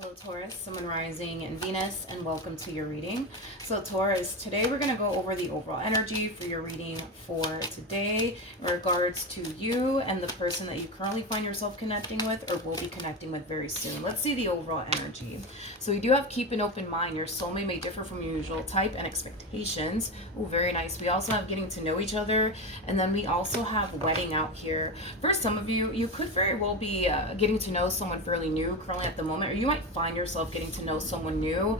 Hello Taurus, Sun, Moon, Rising, and Venus, and welcome to your reading. So Taurus, today we're going to go over the overall energy for your reading for today in regards to you and the person that you currently find yourself connecting with or will be connecting with very soon. Let's see the overall energy. So we do have keep an open mind. Your soulmate may differ from your usual type and expectations. Oh, very nice. We also have getting to know each other, and then we also have wedding out here. For some of you, you could very well be getting to know someone fairly new currently at the moment, or you might find yourself getting to know someone new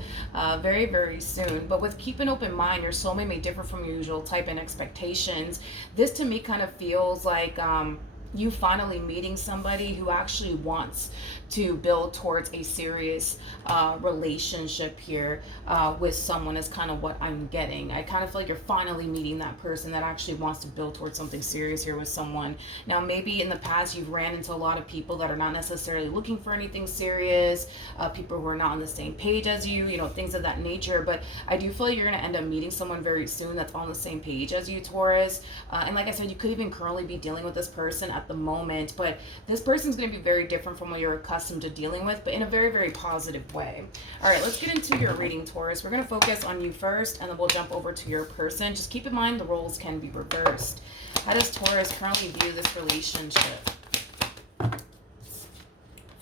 very, very soon. But with keep an open mind, your soulmate may differ from your usual type and expectations. This to me kind of feels like you finally meeting somebody who actually wants to build towards a serious relationship here with someone is kind of what I'm getting. I kind of feel like you're finally meeting that person that actually wants to build towards something serious here with someone. Now, maybe in the past you've ran into a lot of people that are not necessarily looking for anything serious, people who are not on the same page as you, you know, things of that nature. But I do feel like you're going to end up meeting someone very soon that's on the same page as you, Taurus. And like I said, you could even currently be dealing with this person at the moment, but this person's going to be very different from what you're accustomed to dealing with, but in a very, very positive way. All right, let's get into your reading, Taurus. We're going to focus on you first, and then we'll jump over to your person. Just keep in mind the roles can be reversed. How does Taurus currently view this relationship?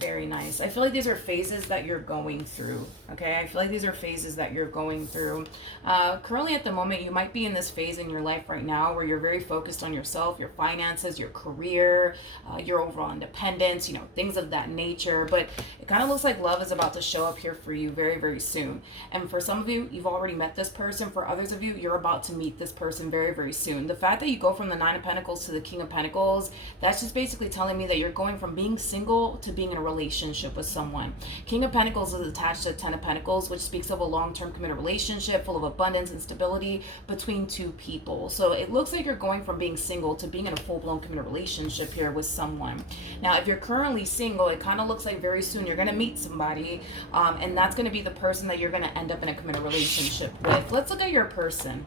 Very nice. I feel like these are phases that you're going through, okay? I feel like these are phases that you're going through. Currently at the moment, you might be in this phase in your life right now where you're very focused on yourself, your finances, your career, your overall independence, you know, things of that nature. But it kind of looks like love is about to show up here for you very, very soon. And for some of you, you've already met this person. For others of you, you're about to meet this person very, very soon. The fact that you go from the Nine of Pentacles to the King of Pentacles, that's just basically telling me that you're going from being single to being in a relationship with someone. King of Pentacles is attached to Ten of Pentacles, which speaks of a long-term committed relationship full of abundance and stability between two people. So it looks like you're going from being single to being in a full-blown committed relationship here with someone. Now, if you're currently single, it kind of looks like very soon you're going to meet somebody, and that's going to be the person that you're going to end up in a committed relationship with. Let's look at your person.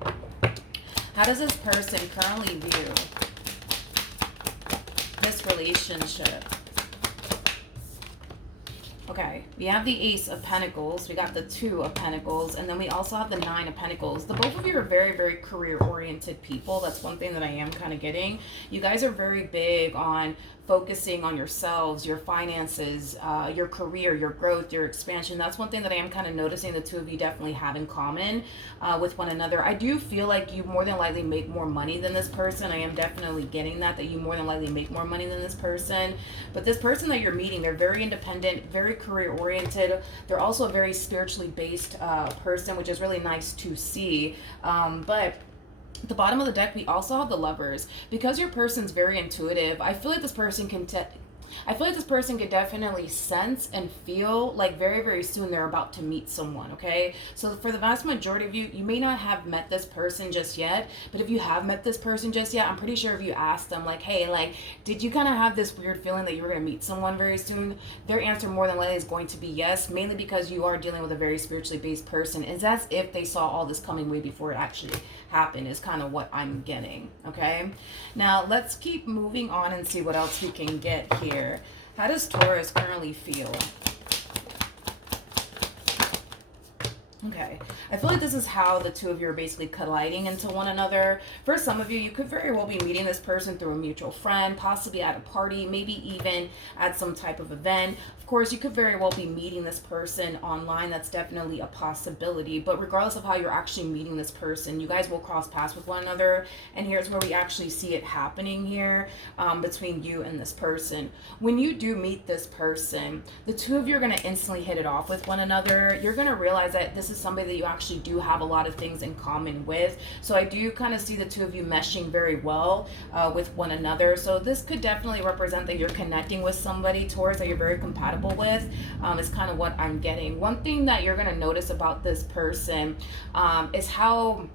How does this person currently view this relationship? Okay, we have the Ace of Pentacles, we got the Two of Pentacles, and then we also have the Nine of Pentacles. The both of you are very, very career-oriented people. That's one thing that I am kind of getting. You guys are very big on focusing on yourselves, your finances, your career, your growth, your expansion. That's one thing that I am kind of noticing the two of you definitely have in common with one another. I do feel like you more than likely make more money than this person. I am definitely getting that you more than likely make more money than this person. But this person that you're meeting, they're very independent, very career-oriented. They're also a very spiritually based person, which is really nice to see. But at the bottom of the deck, we also have the Lovers. Because your person's very intuitive, I feel like this person can definitely sense and feel like very, very soon they're about to meet someone, okay? So for the vast majority of you, you may not have met this person just yet, but if you have met this person just yet, I'm pretty sure if you ask them, like, hey, like, did you kind of have this weird feeling that you were going to meet someone very soon? Their answer more than likely is going to be yes, mainly because you are dealing with a very spiritually based person. It's as if they saw all this coming way before it actually happened is kind of what I'm getting, okay? Now, let's keep moving on and see what else we can get here. How does Taurus currently feel? Okay, I feel like this is how the two of you are basically colliding into one another. For some of you, you could very well be meeting this person through a mutual friend, possibly at a party, maybe even at some type of event. Of course, you could very well be meeting this person online. That's definitely a possibility. But regardless of how you're actually meeting this person, you guys will cross paths with one another. And here's where we actually see it happening here between you and this person. When you do meet this person, the two of you are going to instantly hit it off with one another. You're going to realize that this is somebody that you actually do have a lot of things in common with. So I do kind of see the two of you meshing very well with one another. So this could definitely represent that you're connecting with somebody, Taurus, that you're very compatible with, is kind of what I'm getting. One thing that you're going to notice about this person is how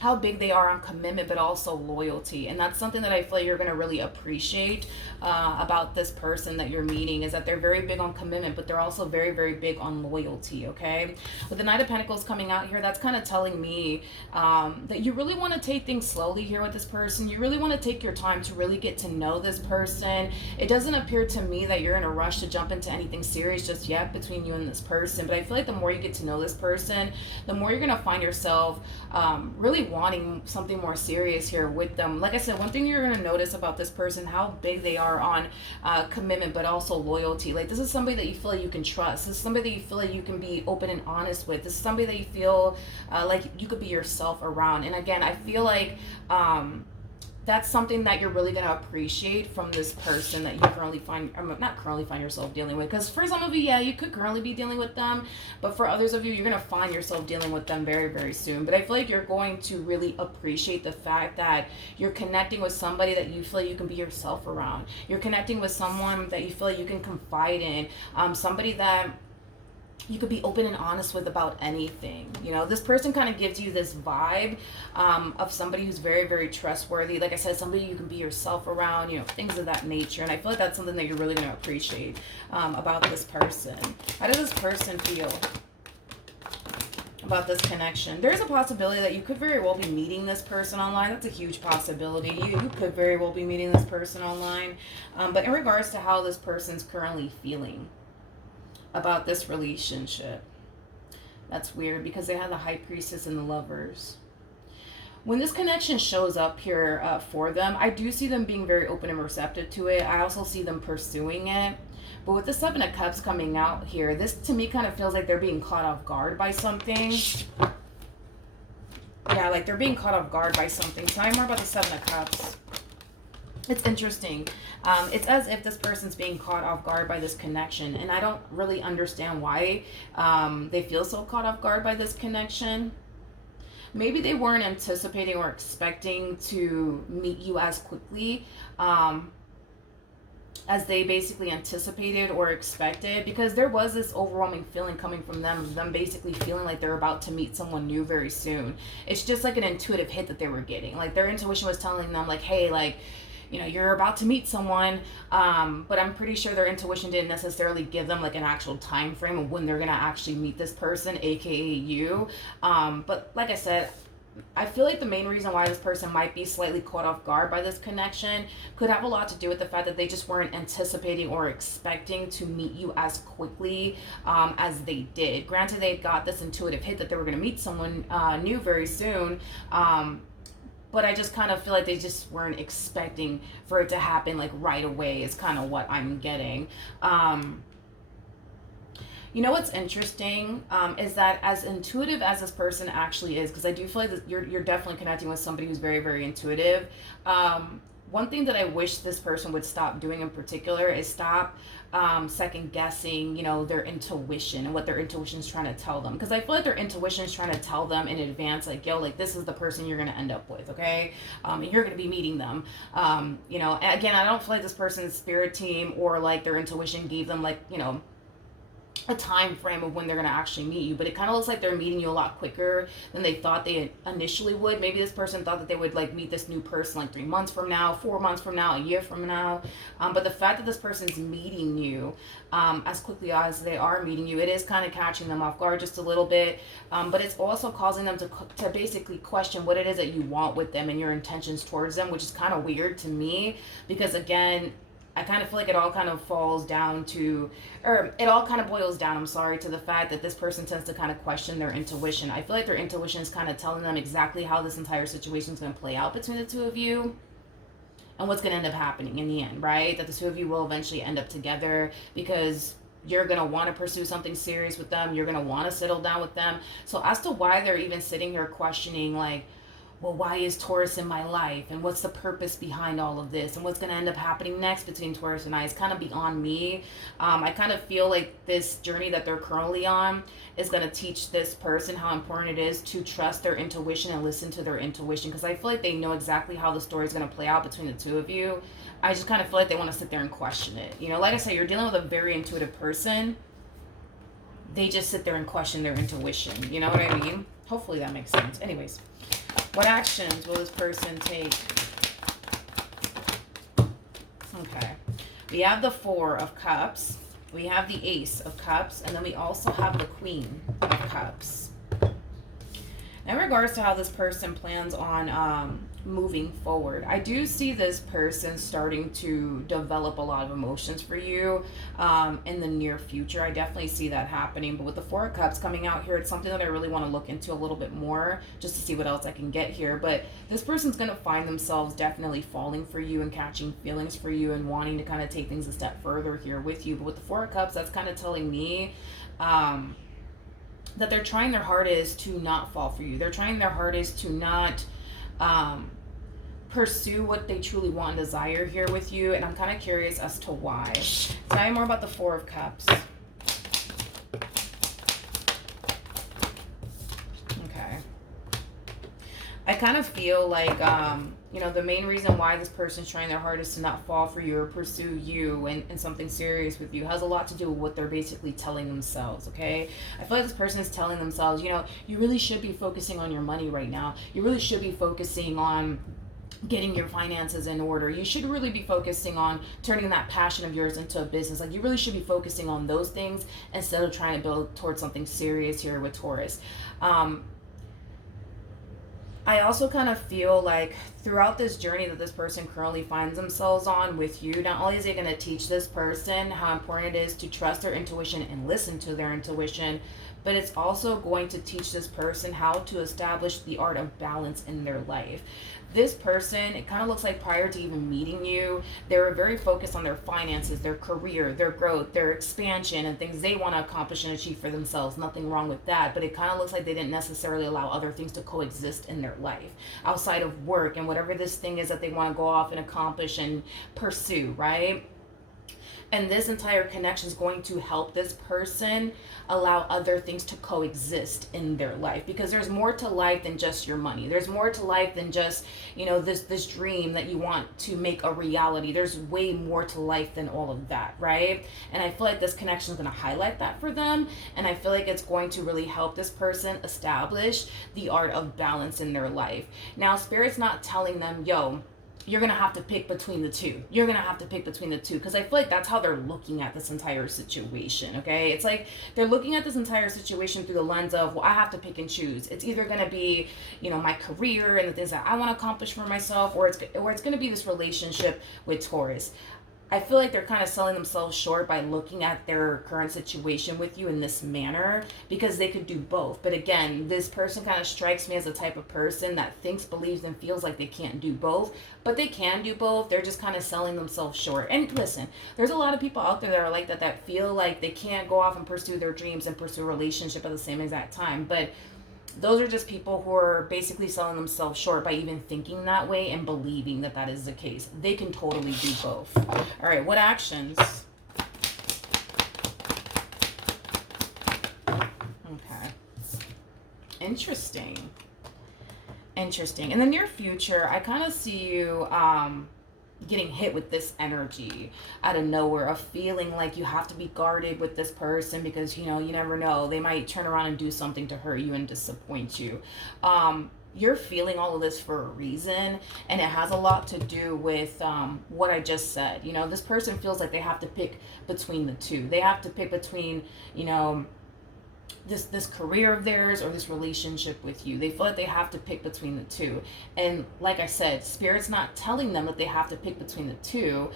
how big they are on commitment, but also loyalty. And that's something that I feel like you're going to really appreciate about this person that you're meeting, is that they're very big on commitment, but they're also very, very big on loyalty, okay? With the Knight of Pentacles coming out here, that's kind of telling me that you really want to take things slowly here with this person. You really want to take your time to really get to know this person. It doesn't appear to me that you're in a rush to jump into anything serious just yet between you and this person, but I feel like the more you get to know this person, the more you're going to find yourself really wanting something more serious here with them. Like I said, one thing you're going to notice about this person, how big they are on commitment, but also loyalty. Like, this is somebody that you feel like you can trust. This is somebody that you feel like you can be open and honest with. This is somebody that you feel like you could be yourself around. And again, I feel like that's something that you're really going to appreciate from this person that you currently find, or not currently find yourself dealing with. Because for some of you, yeah, you could currently be dealing with them. But for others of you, you're going to find yourself dealing with them very, very soon. But I feel like you're going to really appreciate the fact that you're connecting with somebody that you feel like you can be yourself around. You're connecting with someone that you feel like you can confide in. Somebody that you could be open and honest with about anything. You know, this person kind of gives you this vibe of somebody who's very, very trustworthy. Like I said, somebody you can be yourself around, you know, things of that nature. And I feel like that's something that you're really going to appreciate about this person. How does this person feel about this connection? There's a possibility that you could very well be meeting this person online. That's a huge possibility. You could very well be meeting this person online. But in regards to how this person's currently feeling about this relationship, that's weird because they have the High Priestess and the Lovers. When this connection shows up here for them, I do see them being very open and receptive to it. I also see them pursuing it. But with the Seven of Cups coming out here, this to me kind of feels like they're being caught off guard by something. Yeah, like they're being caught off guard by something. Tell me more about the Seven of Cups. It's interesting. It's as if this person's being caught off guard by this connection. And I don't really understand why they feel so caught off guard by this connection. Maybe they weren't anticipating or expecting to meet you as quickly as they basically anticipated or expected, because there was this overwhelming feeling coming from them basically feeling like they're about to meet someone new very soon. It's just like an intuitive hit that they were getting. Like their intuition was telling them like, hey, like, you know, you're about to meet someone, but I'm pretty sure their intuition didn't necessarily give them like an actual time frame of when they're gonna actually meet this person, aka you. But like I said, I feel like the main reason why this person might be slightly caught off guard by this connection could have a lot to do with the fact that they just weren't anticipating or expecting to meet you as quickly as they did. Granted, they got this intuitive hit that they were going to meet someone new very soon, but I just kind of feel like they just weren't expecting for it to happen like right away is kind of what I'm getting. You know what's interesting is that as intuitive as this person actually is, because I do feel like you're definitely connecting with somebody who's very, very intuitive. One thing that I wish this person would stop doing in particular is stop second guessing, you know, their intuition and what their intuition is trying to tell them. Because I feel like their intuition is trying to tell them in advance, like, yo, like this is the person you're going to end up with, okay? And you're going to be meeting them. You know, and again, I don't feel like this person's spirit team or like their intuition gave them like, you know, a time frame of when they're going to actually meet you, but it kind of looks like they're meeting you a lot quicker than they thought they initially would. Maybe this person thought that they would like meet this new person like 3 months from now, 4 months from now, a year from now, but the fact that this person's meeting you as quickly as they are meeting you, it is kind of catching them off guard just a little bit, but it's also causing them to basically question what it is that you want with them and your intentions towards them, which is kind of weird to me, because again, I kind of feel like it all kind of falls down to, or it all kind of boils down, I'm sorry, to the fact that this person tends to kind of question their intuition. I feel like their intuition is kind of telling them exactly how this entire situation is going to play out between the two of you and what's going to end up happening in the end, right? That the two of you will eventually end up together because you're going to want to pursue something serious with them. You're going to want to settle down with them. So as to why they're even sitting here questioning, like, well, why is Taurus in my life? And what's the purpose behind all of this? And what's going to end up happening next between Taurus and I is kind of beyond me. I kind of feel like this journey that they're currently on is going to teach this person how important it is to trust their intuition and listen to their intuition. Because I feel like they know exactly how the story is going to play out between the two of you. I just kind of feel like they want to sit there and question it. You know, like I said, you're dealing with a very intuitive person. They just sit there and question their intuition. You know what I mean? Hopefully that makes sense. Anyways. What actions will this person take? Okay. We have the Four of Cups. We have the Ace of Cups. And then we also have the Queen of Cups. In regards to how this person plans on moving forward, I do see this person starting to develop a lot of emotions for you in the near future. I definitely see that happening. But with the Four of Cups coming out here, it's something that I really want to look into a little bit more just to see what else I can get here. But this person's going to find themselves definitely falling for you and catching feelings for you and wanting to kind of take things a step further here with you. But with the Four of Cups, that's kind of telling me that they're trying their hardest to not fall for you. They're trying their hardest to not pursue what they truly want and desire here with you. And I'm kind of curious as to why. Tell me more about the Four of Cups. Okay. I kind of feel like, you know, the main reason why this person's trying their hardest to not fall for you or pursue you and something serious with you has a lot to do with what they're basically telling themselves, okay? I feel like this person is telling themselves, you know, you really should be focusing on your money right now. You really should be focusing on getting your finances in order. You should really be focusing on turning that passion of yours into a business. Like, you really should be focusing on those things instead of trying to build towards something serious here with Taurus. I also kind of feel like throughout this journey that this person currently finds themselves on with you, not only is it going to teach this person how important it is to trust their intuition and listen to their intuition, but it's also going to teach this person how to establish the art of balance in their life. This person, it kind of looks like prior to even meeting you, they were very focused on their finances, their career, their growth, their expansion, and things they want to accomplish and achieve for themselves. Nothing wrong with that, but it kind of looks like they didn't necessarily allow other things to coexist in their life outside of work and whatever this thing is that they want to go off and accomplish and pursue, right? And this entire connection is going to help this person allow other things to coexist in their life, because there's more to life than just your money. There's more to life than just, you know, this dream that you want to make a reality. There's way more to life than all of that, right? And I feel like this connection is going to highlight that for them. And I feel like it's going to really help this person establish the art of balance in their life. Now, Spirit's not telling them, yo, you're going to have to pick between the two. You're going to have to pick between the two, because I feel like that's how they're looking at this entire situation, okay? It's like they're looking at this entire situation through the lens of, well, I have to pick and choose. It's either going to be, you know, my career and the things that I want to accomplish for myself, or it's going to be this relationship with Taurus. I feel like they're kind of selling themselves short by looking at their current situation with you in this manner, because they could do both. But again, this person kind of strikes me as the type of person that thinks, believes, and feels like they can't do both. But they can do both. They're just kind of selling themselves short. And listen, there's a lot of people out there that are like that feel like they can't go off and pursue their dreams and pursue a relationship at the same exact time. But those are just people who are basically selling themselves short by even thinking that way and believing that that is the case. They can totally do both. All right, what actions? Okay. Interesting. In the near future, I kind of see you getting hit with this energy out of nowhere, of feeling like you have to be guarded with this person because, you know, you never know, they might turn around and do something to hurt you and disappoint you. You're feeling all of this for a reason, and it has a lot to do with what I just said. You know, this person feels like they have to pick between the two. They have to pick between, you know, this career of theirs or this relationship with you. They feel like they have to pick between the two. And like I said, Spirit's not telling them that they have to pick between the two.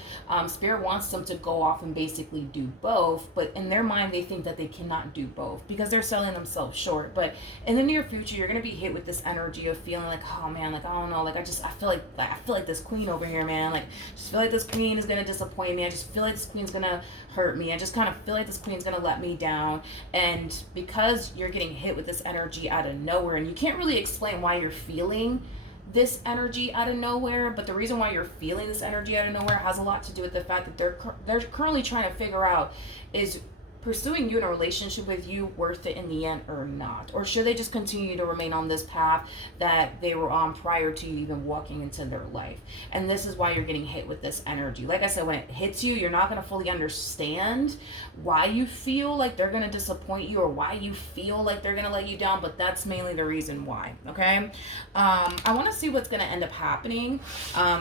Spirit wants them to go off and basically do both, but in their mind they think that they cannot do both because they're selling themselves short. But in the near future, you're going to be hit with this energy of feeling like, oh man, like I don't know, like I feel like this queen over here, man, like I just feel like this queen is going to disappoint me. I just feel like this queen's going to hurt me. I just kind of feel like this queen's going to let me down. And because you're getting hit with this energy out of nowhere, and you can't really explain why you're feeling this energy out of nowhere, but the reason why you're feeling this energy out of nowhere has a lot to do with the fact that they're currently trying to figure out is pursuing you in a relationship with you worth it in the end or not? Or should they just continue to remain on this path that they were on prior to you even walking into their life? And this is why you're getting hit with this energy. Like I said, when it hits you, you're not going to fully understand why you feel like they're going to disappoint you or why you feel like they're going to let you down, but that's mainly the reason why. Okay. I want to see what's going to end up happening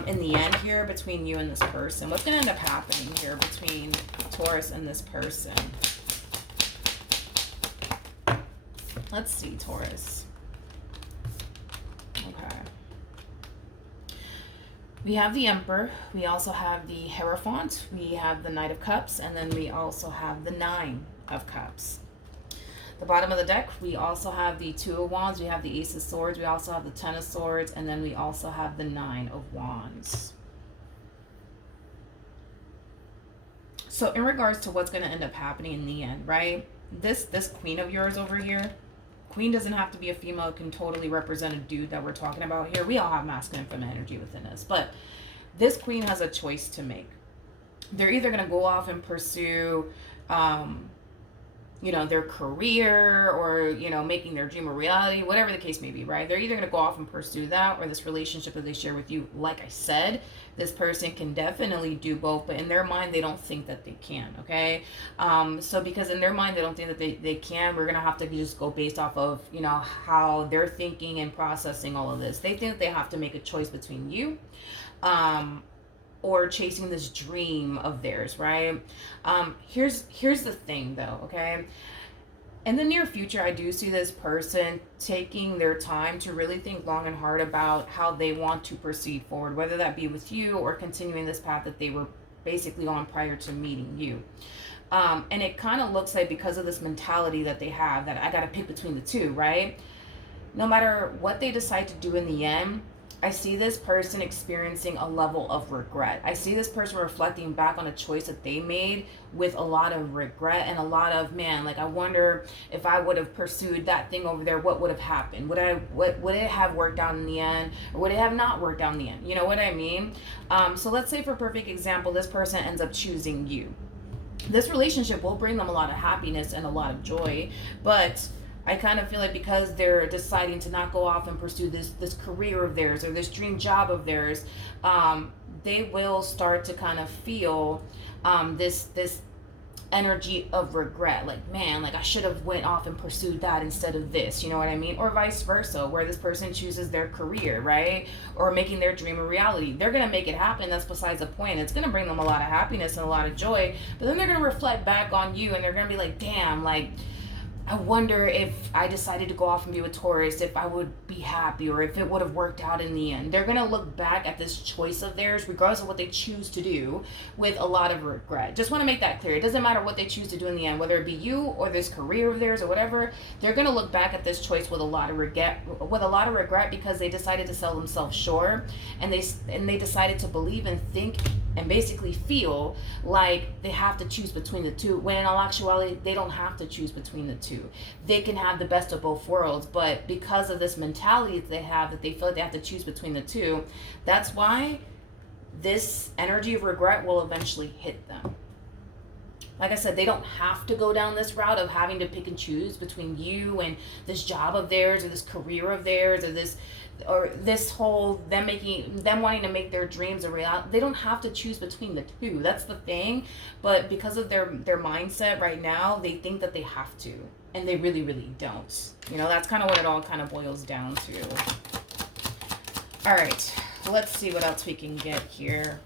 in the end here between you and this person. What's going to end up happening here between Taurus and this person? Let's see, Taurus. Okay. We have the Emperor. We also have the Hierophant. We have the Knight of Cups. And then we also have the Nine of Cups. The bottom of the deck, we also have the Two of Wands. We have the Ace of Swords. We also have the Ten of Swords. And then we also have the Nine of Wands. So in regards to what's going to end up happening in the end, right? This Queen of yours over here, Queen doesn't have to be a female. It can totally represent a dude that we're talking about here. We all have masculine and feminine energy within us. But this Queen has a choice to make. They're either going to go off and pursue, their career or, making their dream a reality, whatever the case may be, right? They're either going to go off and pursue that or this relationship that they share with you. Like I said, this person can definitely do both, but in their mind, they don't think that they can, okay? So because in their mind, they don't think that they can, we're going to have to just go based off of, how they're thinking and processing all of this. They think that they have to make a choice between you, or chasing this dream of theirs, right? Here's the thing though, okay? In the near future, I do see this person taking their time to really think long and hard about how they want to proceed forward, whether that be with you or continuing this path that they were basically on prior to meeting you. And it kind of looks like because of this mentality that they have, that I got to pick between the two, right? No matter what they decide to do in the end, I see this person experiencing a level of regret. I see this person reflecting back on a choice that they made with a lot of regret and a lot of, man, like I wonder if I would have pursued that thing over there, what would have happened? Would it have worked out in the end, or would it have not worked out in the end? You know what I mean? So let's say for perfect example, this person ends up choosing you. This relationship will bring them a lot of happiness and a lot of joy, but I kind of feel like because they're deciding to not go off and pursue this career of theirs or this dream job of theirs, they will start to kind of feel this energy of regret. Like, man, like I should have went off and pursued that instead of this, you know what I mean? Or vice versa, where this person chooses their career, right? Or making their dream a reality. They're going to make it happen. That's besides the point. It's going to bring them a lot of happiness and a lot of joy. But then they're going to reflect back on you and they're going to be like, damn, like, I wonder if I decided to go off and be with Taurus, if I would be happy or if it would have worked out in the end. They're going to look back at this choice of theirs, regardless of what they choose to do, with a lot of regret. Just want to make that clear. It doesn't matter what they choose to do in the end, whether it be you or this career of theirs or whatever. They're going to look back at this choice with a lot of regret because they decided to sell themselves short, and they decided to believe and think and basically feel like they have to choose between the two, when in all actuality, they don't have to choose between the two. They can have the best of both worlds, but because of this mentality that they have, that they feel like they have to choose between the two, that's why this energy of regret will eventually hit them. Like I said, they don't have to go down this route of having to pick and choose between you and this job of theirs or this career of theirs or this whole them wanting to make their dreams a reality. They don't have to choose between the two. That's the thing. But because of their mindset right now, they think that they have to, and they really, really don't. That's kind of what it all kind of boils down to. All right, let's see what else we can get here.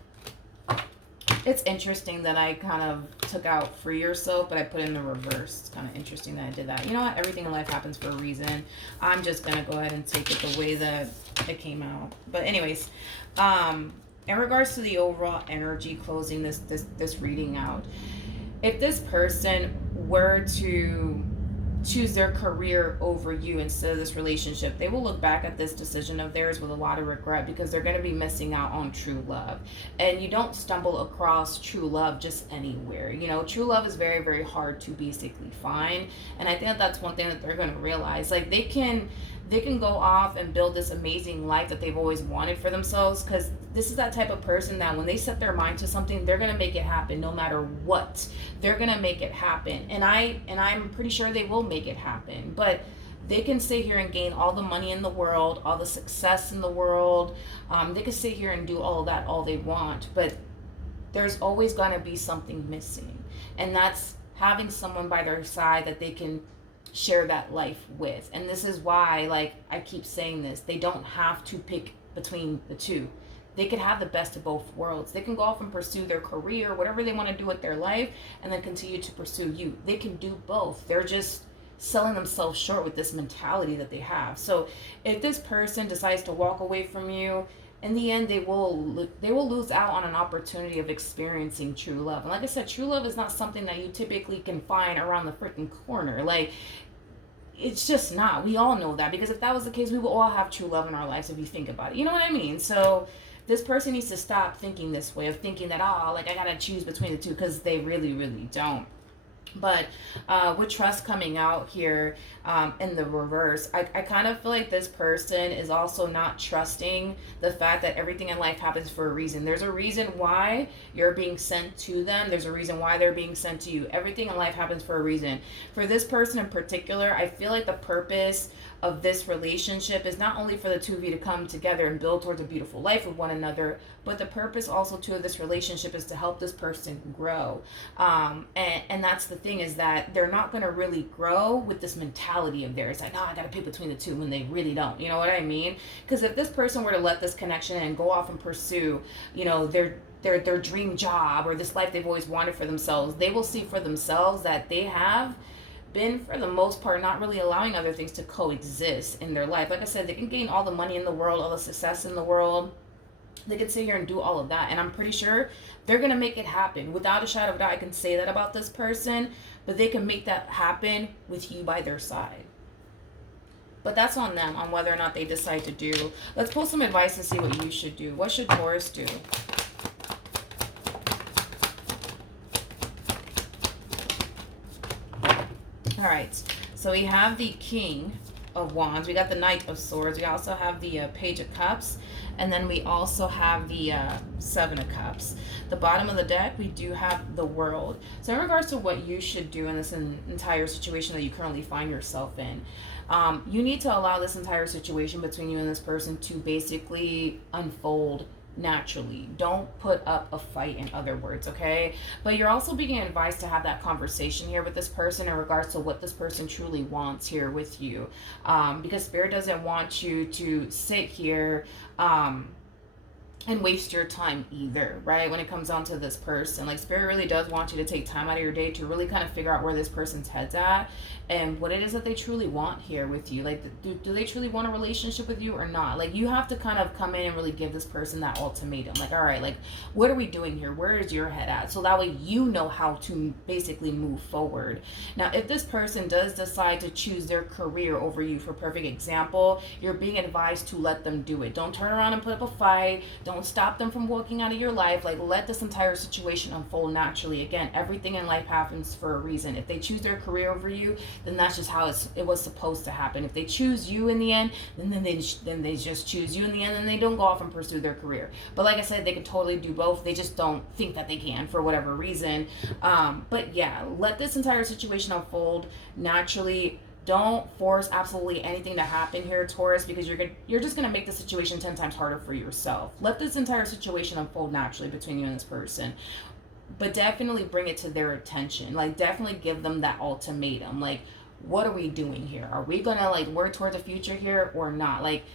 It's interesting that I kind of took out free yourself, but I put in the reverse. It's kind of interesting that I did that. You know what? Everything in life happens for a reason. I'm just going to go ahead and take it the way that it came out. But anyways, in regards to the overall energy closing this reading out, if this person were to choose their career over you instead of this relationship, they will look back at this decision of theirs with a lot of regret, because they're going to be missing out on true love. And you don't stumble across true love just anywhere. True love is very, very hard to basically find. And I think that's one thing that they're going to realize. Like, they can they can go off and build this amazing life that they've always wanted for themselves, because this is that type of person that when they set their mind to something, they're going to make it happen no matter what. They're going to make it happen. And I'm pretty sure they will make it happen. But they can sit here and gain all the money in the world, all the success in the world. They can sit here and do all of that all they want, but there's always going to be something missing. And that's having someone by their side that they can share that life with. And this is why, like I keep saying this, they don't have to pick between the two. They could have the best of both worlds. They can go off and pursue their career, whatever they want to do with their life, and then continue to pursue you. They can do both. They're just selling themselves short with this mentality that they have. So if this person decides to walk away from you, in the end, they will lose out on an opportunity of experiencing true love. And like I said, true love is not something that you typically can find around the freaking corner. Like, it's just not. We all know that, because if that was the case, we would all have true love in our lives, if you think about it. You know what I mean? So this person needs to stop thinking this way, of thinking that, oh, like I gotta choose between the two, because they really, really don't. But with trust coming out here in the reverse, I kind of feel like this person is also not trusting the fact that everything in life happens for a reason. There's a reason why you're being sent to them. There's a reason why they're being sent to you. Everything in life happens for a reason. For this person in particular, I feel like the purpose of this relationship is not only for the two of you to come together and build towards a beautiful life with one another, but the purpose also too of this relationship is to help this person grow. And that's the thing, is that they're not going to really grow with this mentality of theirs, like, I got to pick between the two, when they really don't. You know what I mean? Because if this person were to let this connection and go off and pursue, their dream job, or this life they've always wanted for themselves, they will see for themselves that they have been, for the most part, not really allowing other things to coexist in their life. Like I said, they can gain all the money in the world, all the success in the world. They can sit here and do all of that, and I'm pretty sure they're going to make it happen. Without a shadow of a doubt, I can say that about this person, but they can make that happen with you by their side. But that's on them, on whether or not they decide to do. Let's pull some advice and see what you should do. What should Taurus do? All right, so we have the King of Wands. We got the Knight of Swords. We also have the Page of Cups. And then we also have the Seven of Cups. The bottom of the deck, we do have the World. So in regards to what you should do in this entire situation that you currently find yourself in, you need to allow this entire situation between you and this person to basically unfold naturally. Don't put up a fight, in other words, okay? But you're also being advised to have that conversation here with this person in regards to what this person truly wants here with you, because Spirit doesn't want you to sit here and waste your time either, right? When it comes down to this person, like, Spirit really does want you to take time out of your day to really kind of figure out where this person's head's at and what it is that they truly want here with you. Like, do they truly want a relationship with you or not? Like, you have to kind of come in and really give this person that ultimatum. Like, all right, like, what are we doing here? Where is your head at? So that way you know how to basically move forward. Now, if this person does decide to choose their career over you, for perfect example, you're being advised to let them do it. Don't turn around and put up a fight. Don't stop them from walking out of your life. Like, let this entire situation unfold naturally. Again, everything in life happens for a reason. If they choose their career over you, then that's just how it was supposed to happen. If they choose you in the end, then they just choose you in the end, and they don't go off and pursue their career. But like I said, they can totally do both. They just don't think that they can for whatever reason. But yeah, let this entire situation unfold naturally. Don't force absolutely anything to happen here, Taurus, because you're just going to make the situation 10 times harder for yourself. Let this entire situation unfold naturally between you and this person. But definitely bring it to their attention. Like, definitely give them that ultimatum. Like, what are we doing here? Are we going to, like, work towards the future here or not? Like,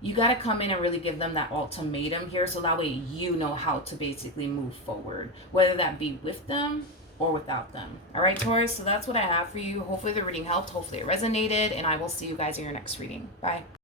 you got to come in and really give them that ultimatum here, so that way you know how to basically move forward, whether that be with them or without them. All right, Taurus, so that's what I have for you. Hopefully the reading helped. Hopefully it resonated, and I will see you guys in your next reading. Bye.